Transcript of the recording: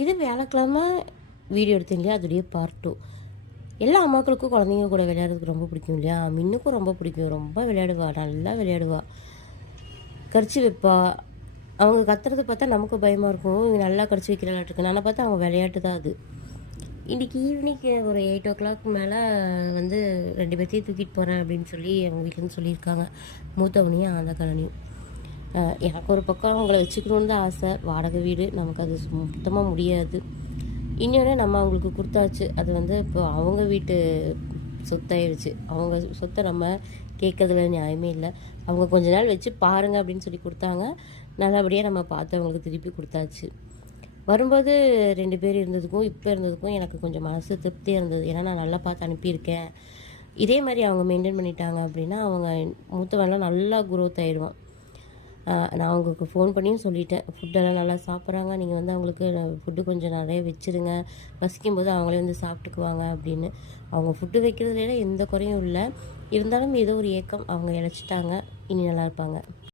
இது வியாழக்கிழமை வீடியோ எடுத்தேன் இல்லையா, அதோடைய பார்ட் 2. எல்லா அம்மாக்களுக்கும் குழந்தைங்க கூட விளையாடுறதுக்கு ரொம்ப பிடிக்கும் இல்லையா. மின்னுக்கும் ரொம்ப பிடிக்கும், ரொம்ப விளையாடுவா, நல்லா விளையாடுவா, கரிச்சு வைப்பா. அவங்க கத்துறது பார்த்தா நமக்கு பயமாக இருக்கும், இவங்க நல்லா கரிச்சு வைக்கிறாளாட்டுருக்கு. நான் பார்த்தா அவங்க விளையாட்டு தான் அது. இன்றைக்கி ஈவினிங் ஒரு 8 o'clock மேலே வந்து 2 பேர்த்தையும் தூக்கிட்டு போகிறேன் அப்படின்னு சொல்லி அவங்க வீட்டிலேருந்து சொல்லியிருக்காங்க, மூத்தவனையும் அந்த கலனையும். எனக்கு ஒரு பக்கம் அவங்கள வச்சுக்கணுன்னு தான் ஆசை. வாடகை வீடு, நமக்கு அது சுத்தமாக முடியாது. இன்னொன்று, நம்ம அவங்களுக்கு கொடுத்தாச்சு, அது வந்து இப்போ அவங்க வீட்டு சொத்தாயிடுச்சு. அவங்க சொத்தை நம்ம கேட்கறதுல நியாயமே இல்லை. அவங்க கொஞ்ச நாள் வச்சு பாருங்கள் அப்படின்னு சொல்லி கொடுத்தாங்க, நல்லபடியாக நம்ம பார்த்து அவங்களுக்கு திருப்பி கொடுத்தாச்சு. வரும்போது 2 பேர் இருந்ததுக்கும் இப்போ இருந்ததுக்கும் எனக்கு கொஞ்சம் மனசு திருப்தியாக இருந்தது. ஏன்னா நான் நல்லா பார்த்து அனுப்பியிருக்கேன். இதே மாதிரி அவங்க மெயின்டைன் பண்ணிட்டாங்க அப்படின்னா அவங்க மூத்தவெல்லாம் நல்லா குரோத் ஆகிடுவான். நான் அவங்களுக்கு ஃபோன் பண்ணியும் சொல்லிட்டேன், ஃபுட்டெல்லாம் நல்லா சாப்பிட்றாங்க, நீங்கள் வந்து அவங்களுக்கு ஃபுட்டு கொஞ்சம் நிறைய வச்சுருங்க, பசிக்கும்போது அவங்களே வந்து சாப்பிட்டுக்குவாங்க அப்படின்னு. அவங்க ஃபுட்டு வைக்கிறதுல எந்த குறையும் இல்லை. இருந்தாலும் ஏதோ ஒரு ஏக்கம், அவங்க இழைச்சிட்டாங்க, இனி நல்லா இருப்பாங்க.